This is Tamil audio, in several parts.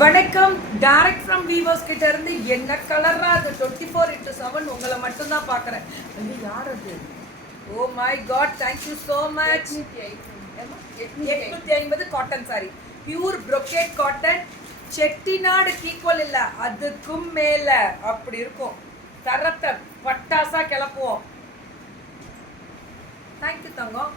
வணக்கம். டைரக்ட் ஃப்ரம் வீவர்ஸ் கிட்ட இருந்து என்ன கலரா அது 24x7 உங்களை மட்டும் தான் பார்க்குறேன். ஐயோ யார் அது? Oh my god, thank you so much. 850 cotton sari, pure brocade cotton. செட்டிநாடுக்கு ஈக்குவல் இல்லை, அதுக்கும் மேல அப்படி இருக்கும். தரத்தை பட்டாசா கிளப்புவோம். தேங்க்யூ தங்கம்.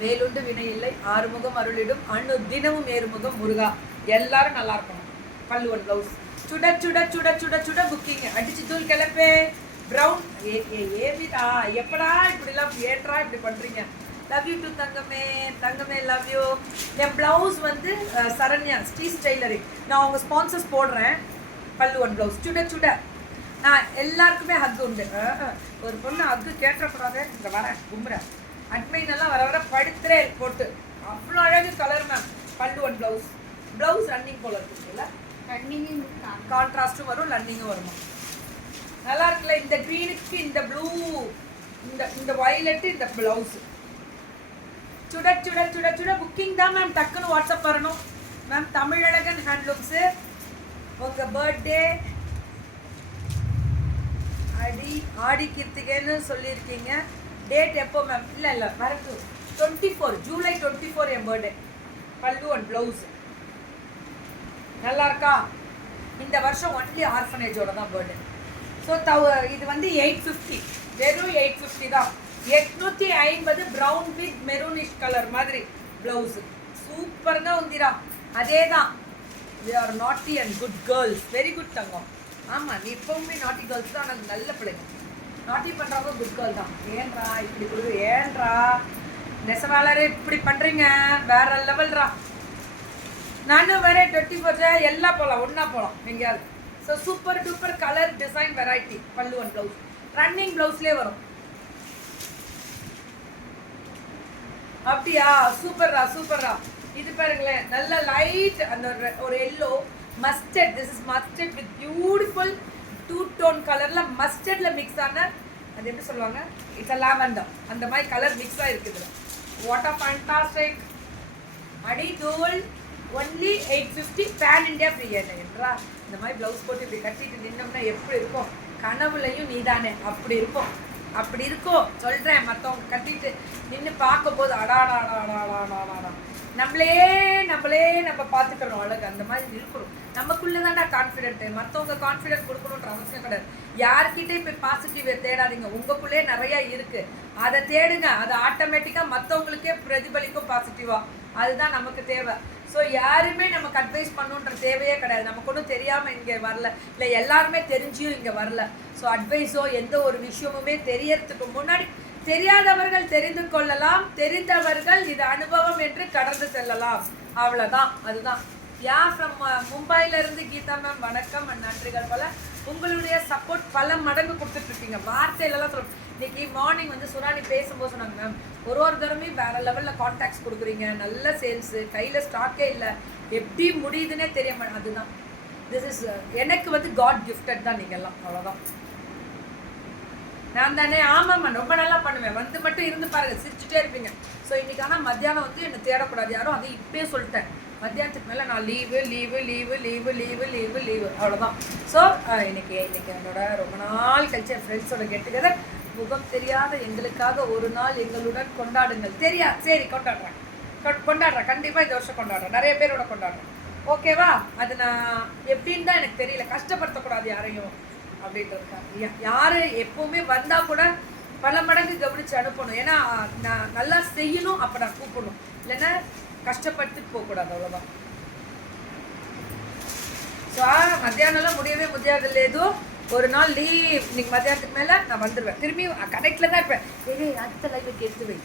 வேலுண்டு வினை இல்லை, ஆறுமுகம் அருளிடும் அணு தினமும் ஏறுமுகம் முருகா. எல்லாரும் நல்லா இருக்கணும். பல்லுவன் ப்ளவுஸ் சுட சுட சுட சுட சுட புக்கிங் அடிச்சு தூள் கிளப்பே. ப்ரௌன் ஏவிடா எப்படா இப்படிலாம் ஏற்றா இப்படி பண்ணுறீங்க. லவ் யூ டு தங்கமே. தங்கமே லவ் யூ. என் ப்ளவுஸ் வந்து சரண்யா ஸ்ரீஸ் டெய்லரிங். நான் உங்கள் ஸ்பான்சர்ஸ் போடுறேன். பல்லுவன் ப்ளவுஸ் சுட சுட. நான் எல்லாருக்குமே ஹக்கு உண்டு. ஒரு பொண்ணு ஹக்கு கேட்டக்கூடாது. இங்கே வரேன் கும்புறேன். அட்மைனெல்லாம் வர வர படுத்துறே போட்டு அவ்வளோ அழகு கலர் மேம். பல்லுவன் ப்ளவுஸ். ப்ளவுஸ் ரன்னிங் போல இருக்குல்ல, ரன்னிங்கும் கான்ட்ராஸ்ட்டும் வரும், ரன்னிங்கும் வருமா. நல்லா இருக்குல்ல. இந்த க்ரீனுக்கு இந்த ப்ளூ, இந்த வயலட்டு, இந்த ப்ளவுஸ் சுட சுட சுட சுட புக்கிங் தான் மேம். டக்குன்னு வாட்ஸ்அப் வரணும் மேம். தமிழழகன் ஹேண்ட்லூம்ஸு. உங்கள் பர்த்டே ஆடி கிருத்திகைன்னு சொல்லியிருக்கீங்க. டேட் எப்போ மேம்? இல்லை வரட்டு 24 ஜூலை 24 என் பர்த்டே. பல்லு அண்ட் ப்ளவுஸ் நல்லா இருக்கா. இந்த வருஷம் ஒன்லி ஆர்ஃபனேஜோட தான் பர்த்டே. ஸோ இது வந்து 850, வெறும் 850 தான். 850 ப்ரௌன் வித் மெரூனிஷ் கலர் மாதிரி ப்ளவுஸு. சூப்பருங்க உந்திரா. அதே தான். We are naughty and good girls. Very good தங்கம். ஆமாம், நீ இப்போவுமே நாட்டி கேர்ள்ஸ் தான். ஆனால் நல்ல பிள்ளைங்க. நாட்டி பண்ணுறவங்க குட் கேர்ள் தான். ஏன்றா இப்படி கொடுது? ஏன்றா நெசவாளரே இப்படி பண்ணுறீங்க? வேற லெவல்ரா. நானும் வேற 24 எல்லாம் போகலாம், ஒன்றா போகலாம் எங்கேயாவது. So super duper colour design variety. பல்லு அண்ட் ப்ளவுஸ் ரன்னிங் ப்ளவுஸ்லேயே வரும். அப்படியா? சூப்பர்ரா சூப்பர்ரா. இது பாருங்களேன், நல்ல லைட் அந்த ஒரு yellow mustard. This is mustard with beautiful 2 tone கலரில் மஸ்டர்டில் மிக்ஸ் ஆன, அது எப்படி சொல்லுவாங்க, இட்ஸ் அ லாவெண்டர். அந்த மாதிரி கலர் மிக்ஸாக இருக்குது. What a fantastic. அடி தூள். ஒன்லி 850. பேன் இண்டியா ஃப்ரீ என்றா. இந்த மாதிரி ப்ளவுஸ் போட்டு இப்படி கட்டிட்டு நின்னோம்னா எப்படி இருக்கும்? கனவுலையும் நீதானே அப்படி இருக்கும். அப்படி இருக்கும் சொல்கிறேன். மற்றவங்க கட்டிட்டு நின்று பார்க்கும் போது அடாடாடாடாடாடாடா நம்ம பார்த்துக்கிறோம் அழகு. அந்த மாதிரி இருக்கணும். நமக்குள்ளே தான்டா கான்ஃபிடென்ட்டு. மற்றவங்க கான்ஃபிடென்ட் கொடுக்கணுன்ற அவசியம் கிடையாது. யார்கிட்டையும் போய் பாசிட்டிவ் தேடாதீங்க. உங்களுக்குள்ளே நிறையா இருக்குது, அதை தேடுங்க. அது ஆட்டோமேட்டிக்காக மற்றவங்களுக்கே பிரதிபலிக்கும் பாசிட்டிவாக. அதுதான் நமக்கு தேவை. ஸோ யாருமே நமக்கு அட்வைஸ் பண்ணுன்ற தேவையே கிடையாது. நமக்கு ஒன்றும் தெரியாமல் இங்கே வரல, இல்லை எல்லாருமே தெரிஞ்சியும் இங்கே வரல. ஸோ அட்வைஸோ எந்த ஒரு விஷயமுமே தெரியறதுக்கு முன்னாடி தெரியாதவர்கள் தெரிந்து கொள்ளலாம், தெரிந்தவர்கள் இது அனுபவம் என்று கடந்து செல்லலாம். அவ்வளோதான். அதுதான். ஃப்ரம் மும்பையிலேருந்து கீதா மேம் வணக்கம் அண்ட் நன்றிகள். போல் உங்களுடைய சப்போர்ட் பல மடங்கு கொடுத்துட்ருக்கீங்க. வார்த்தையிலலாம் சொல்ல. இன்றைக்கி மார்னிங் வந்து சுராணி பேசும்போது சொன்னாங்க, மேம் ஒரு தடவையும் வேறு லெவலில் கான்டாக்ட்ஸ் கொடுக்குறீங்க, நல்ல சேல்ஸு, கையில் ஸ்டாக்கே இல்லை, எப்படி முடியுதுன்னே தெரிய மாட்டேன். அதுதான் திஸ் இஸ் எனக்கு வந்து காட் கிஃப்டட் தான் நீங்கள்லாம். அவ்வளோதான். நான் தானே? ஆமாம்மா, ரொம்ப நல்லா பண்ணுவேன். வந்து மட்டும் இருந்து பாருங்கள், சிரிச்சுட்டே இருப்பீங்க. ஸோ இன்றைக்கி ஆனால் மத்தியானம் வந்து என்னை தேடக்கூடாது யாரும். அதை இப்போயே சொல்லிட்டேன். மத்தியானத்துக்கு மேலே நான் லீவு அவ்வளோதான். ஸோ இன்னைக்கு என்னோட ரொம்ப நாள் கழிச்சு என் ஃப்ரெண்ட்ஸோட கெட் டுகெதர். முகம் தெரியாத எங்களுக்காக ஒரு நாள் எங்களுடன் கொண்டாடுங்கள். சரி கொண்டாடுறேன். கண்டிப்பாக இந்த வருஷம் கொண்டாடுறேன். நிறைய பேரோட கொண்டாடுறேன். ஓகேவா? அது நான் எப்படின்னு தான் எனக்கு தெரியல. கஷ்டப்படுத்தக்கூடாது யாரையும் அப்படின்றதுக்காக. யார் எப்போவுமே வந்தால் கூட பல மடங்கு கவனித்து அனுப்பணும். ஏன்னா நான் நல்லா செய்யணும், அப்போ நான் கூப்பிடணும். இல்லைன்னா கஷ்டப்பட்டு போகக்கூடாது. அவ்வளோதான். ஸோ மத்தியானம்லாம் முடியவே முடியாது. ஏதோ ஒரு நாள் லீவ். இன்னைக்கு மத்தியானத்துக்கு மேலே நான் வந்துடுவேன். திரும்பி கனெக்டில் தான் இருப்பேன். அடுத்த லைவை கேட்டு வை.